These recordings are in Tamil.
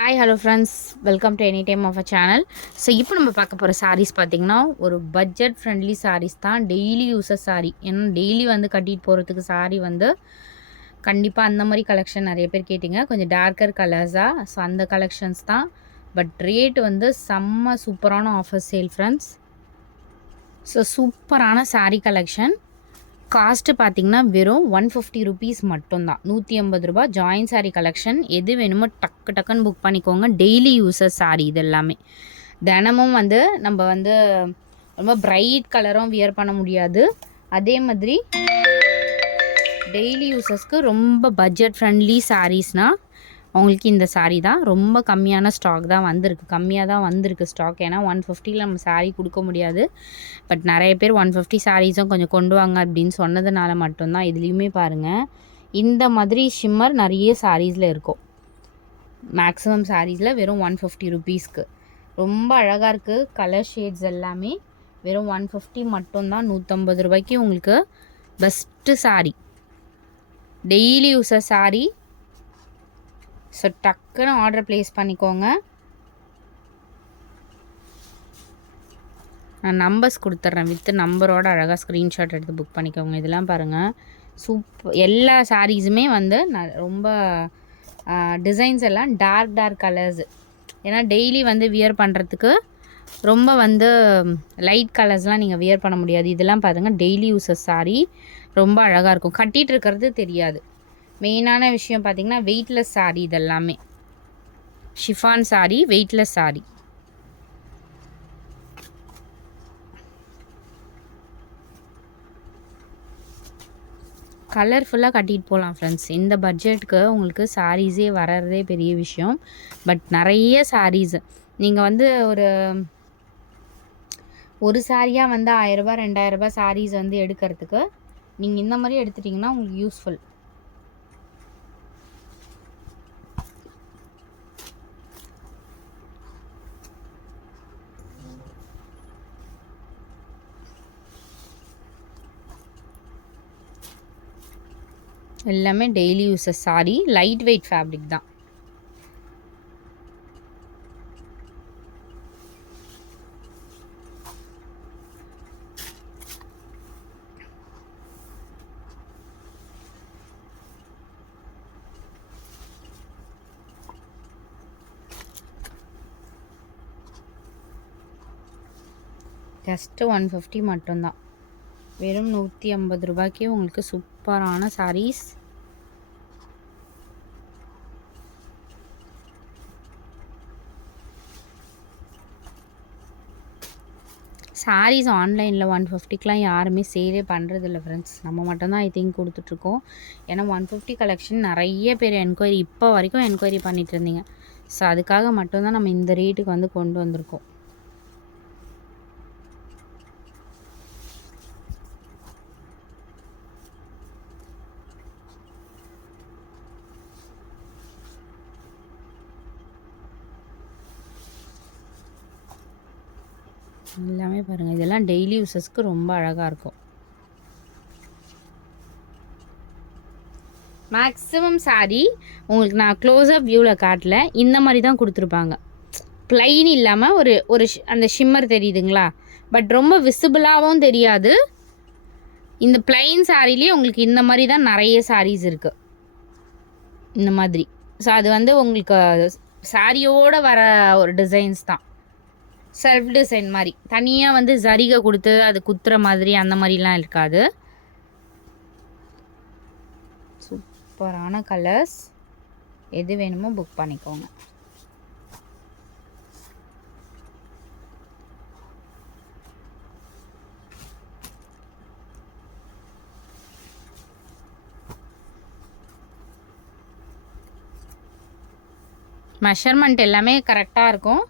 Hi hello friends, welcome to any time of a channel. So இப்போ நம்ம பார்க்க போகிற சாரீஸ் பார்த்திங்கன்னா ஒரு பட்ஜெட் ஃப்ரெண்ட்லி சாரீஸ் தான். டெய்லி யூஸஸ் சாரீ, ஏன்னா டெய்லி வந்து கட்டிட்டு போகிறதுக்கு சாரீ வந்து கண்டிப்பாக அந்த மாதிரி கலெக்ஷன் நிறைய பேர் கேட்டிங்க, கொஞ்சம் டார்க்கர் கலர்ஸாக. ஸோ அந்த கலெக்ஷன்ஸ் தான். பட் ரேட் வந்து செம்ம சூப்பரான ஆஃபர் சேல் ஃப்ரெண்ட்ஸ். ஸோ சூப்பரான சாரீ கலெக்ஷன். காஸ்ட்டு பார்த்திங்கன்னா வெறும் 150 ருபீஸ் மட்டும்தான். 150 ரூபா ஜாயின் சாரீ கலெக்ஷன். எது வேணுமோ டக்கு டக்குன்னு புக் பண்ணிக்கோங்க. டெய்லி யூஸஸ் சாரீ இது எல்லாமே. தினமும் வந்து நம்ம வந்து ரொம்ப பிரைட் கலரும் வியர் பண்ண முடியாது. அதே மாதிரி டெய்லி யூஸஸ்க்கு ரொம்ப பட்ஜெட் ஃப்ரெண்ட்லி சாரீஸ்னால் உங்களுக்கு இந்த சாரீ தான். ரொம்ப கம்மியான ஸ்டாக் தான் வந்திருக்கு, கம்மியாக தான் வந்திருக்கு ஸ்டாக். ஏன்னா 150ல் நம்ம சாரீ கொடுக்க முடியாது. பட் நிறைய பேர் 150 சாரீஸும் கொஞ்சம் கொண்டு வாங்க அப்படின்னு சொன்னதுனால மட்டும்தான். இதுலேயுமே பாருங்கள், இந்த மாதிரி ஷிம்மர் நிறைய சாரீஸில் இருக்கும். மேக்ஸிமம் சாரீஸில் வெறும் 150 ருபீஸ்க்கு ரொம்ப அழகாக இருக்குது. கலர் ஷேட்ஸ் எல்லாமே வெறும் 150 மட்டும்தான். 150 ரூபாய்க்கு உங்களுக்கு best sari, daily user sari. So டக்குன்னு ஆர்டர் ப்ளேஸ் பண்ணிக்கோங்க. நான் நம்பர்ஸ் கொடுத்துட்றேன், வித் நம்பரோட அழகாக ஸ்க்ரீன்ஷாட் எடுத்து புக் பண்ணிக்கோங்க. இதெல்லாம் பாருங்கள், எல்லா சாரீஸுமே வந்து ரொம்ப டிசைன்ஸ் எல்லாம் டார்க் கலர்ஸு. ஏன்னா டெய்லி வந்து வியர் பண்ணுறதுக்கு ரொம்ப வந்து லைட் கலர்ஸ்லாம் நீங்கள் வியர் பண்ண முடியாது. இதெல்லாம் பாருங்கள், டெய்லி யூஸஸ் சாரீ. ரொம்ப அழகாக இருக்கும், கட்டிகிட்டு இருக்கிறது தெரியாது. மெயினான விஷயம் பார்த்திங்கன்னா வெயிட்லெஸ் சாரீ. இதெல்லாமே ஷிஃபான் சாரீ, வெயிட்லெஸ் சாரீ. கலர்ஃபுல்லாக கட்டிகிட்டு போகலாம் ஃப்ரெண்ட்ஸ். இந்த பட்ஜெட்டுக்கு உங்களுக்கு சாரீஸே வர்றதே பெரிய விஷயம். பட் நிறைய சாரீஸ் நீங்கள் வந்து ஒரு சாரியாக வந்து 1000 ரூபா 2000 ரூபா சாரீஸ் வந்து எடுக்கிறதுக்கு நீங்கள் இந்த மாதிரி எடுத்துட்டிங்கன்னா உங்களுக்கு யூஸ்ஃபுல். எல்லாமே daily uses sari, light weight fabric தான். ஜஸ்ட்டு 150 மட்டும்தான். வெறும் 150 ரூபாய்க்கே உங்களுக்கு சூப்பரான சாரீஸ். சாரீஸ் ஆன்லைனில் 150க்கெலாம் யாருமே சேலே பண்ணுறதில்ல ஃப்ரெண்ட்ஸ். நம்ம மட்டும்தான் ஐ திங்க் கொடுத்துட்ருக்கோம். ஏன்னா 150 கலெக்ஷன் நிறைய பேர் என்கொயரி, இப்போ வரைக்கும் என்கொயரி பண்ணிகிட்டு இருந்தீங்க. ஸோ அதுக்காக மட்டும்தான் நம்ம இந்த ரேட்டுக்கு வந்து கொண்டு வந்திருக்கோம். எல்லாமே பாருங்கள், இதெல்லாம் டெய்லி யூஸஸ்க்கு ரொம்ப அழகாக இருக்கும். மேக்ஸிமம் சாரீ உங்களுக்கு நான் க்ளோஸ்அப் வியூவில் காட்டல, இந்த மாதிரி தான் கொடுத்துருப்பாங்க. ப்ளைன் இல்லாமல் ஒரு அந்த ஷிம்மர் தெரியுதுங்களா, பட் ரொம்ப விசிபிளாகவும் தெரியாது. இந்த ப்ளைன் சாரீலேயே உங்களுக்கு இந்த மாதிரி தான் நிறைய சாரீஸ் இருக்குது, இந்த மாதிரி. ஸோ அது வந்து உங்களுக்கு சாரியோடு வர ஒரு டிசைன்ஸ் தான். செல்ஃப் டிசைன் மாதிரி தனியாக வந்து ஜரிகை கொடுத்து அது குத்துற மாதிரி அந்த மாதிரிலாம் இருக்காது. சூப்பரான கலர்ஸ், எது வேணுமோ புக் பண்ணிக்கோங்க. மெஷர்மெண்ட் எல்லாமே கரெக்டாக இருக்கும்.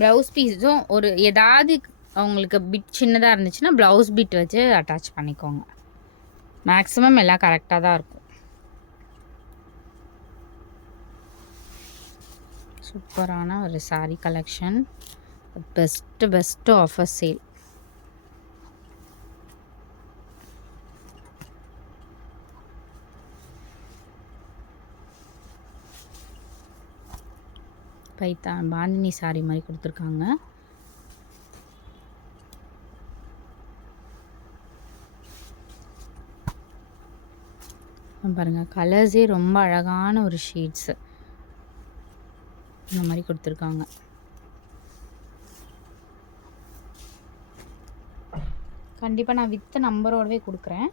ப்ளவுஸ் பீஸும் ஏதாவது அவங்களுக்கு பிட் சின்னதாக இருந்துச்சுன்னா ப்ளவுஸ் பிட் வச்சு அட்டாச் பண்ணிக்கோங்க. மேக்ஸிமம் எல்லாம் கரெக்டாக தான் இருக்கும். சூப்பரான ஒரு sari collection, best offer sale. Python bandhani sorry மாதிரி கொடுத்துருக்காங்க. பாருங்கள், கலர்ஸே ரொம்ப அழகான ஒரு ஷேட்ஸு இந்த மாதிரி கொடுத்துருக்காங்க. கண்டிப்பாக நான் வித் நம்பரோடவே கொடுக்குறேன்.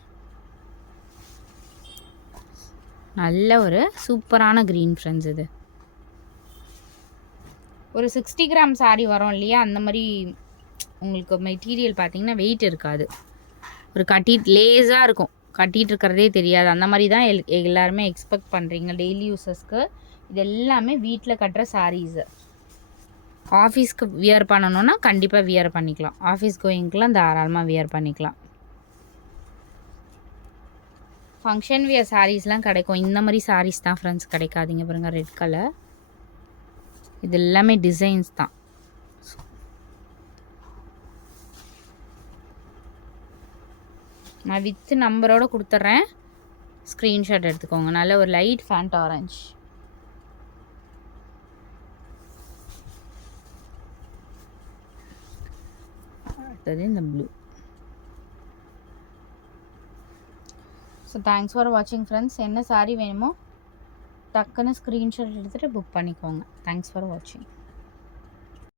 நல்ல ஒரு சூப்பரான க்ரீன் ஃப்ரெண்ட்ஸ். இது ஒரு 60 கிராம் சாரீ வரும் இல்லையா, அந்த மாதிரி உங்களுக்கு மெட்டீரியல் பார்த்திங்கன்னா வெயிட் இருக்காது. ஒரு லேஸாக இருக்கும், கட்டிகிட்டு இருக்கிறதே தெரியாது. அந்த மாதிரி தான் எல்லாருமே எக்ஸ்பெக்ட் பண்ணுறீங்க டெய்லி யூஸஸ்க்கு. இது எல்லாமே வீட்டில் கட்டுற சாரீஸு. ஆஃபீஸ்க்கு வியர் பண்ணணுன்னா கண்டிப்பாக வியர் பண்ணிக்கலாம். ஆஃபீஸ் கோயிங்க்கெலாம் தாராளமாக வியர் பண்ணிக்கலாம். ஃபங்க்ஷன் வியர் சாரீஸ்லாம் கிடைக்கும். இந்த மாதிரி சாரீஸ் தான் ஃப்ரெண்ட்ஸ் கிடைக்காதீங்க. பாருங்கள், ரெட் கலர். இது எல்லாமே டிசைன்ஸ் தான். நான் வித் நம்பரோடு கொடுத்துட்றேன், ஸ்க்ரீன்ஷாட் எடுத்துக்கோங்க. நல்ல ஒரு லைட் ஃபேண்ட் ஆரஞ்ச். அடுத்தது இந்த ப்ளூ. ஸோ தேங்க்ஸ் ஃபார் வாட்சிங் ஃப்ரெண்ட்ஸ். என்ன சாரீ வேணுமோ டக்குன்னு ஸ்க்ரீன்ஷாட் எடுத்துகிட்டு புக் பண்ணிக்கோங்க. தேங்க்ஸ் ஃபார் வாட்சிங்.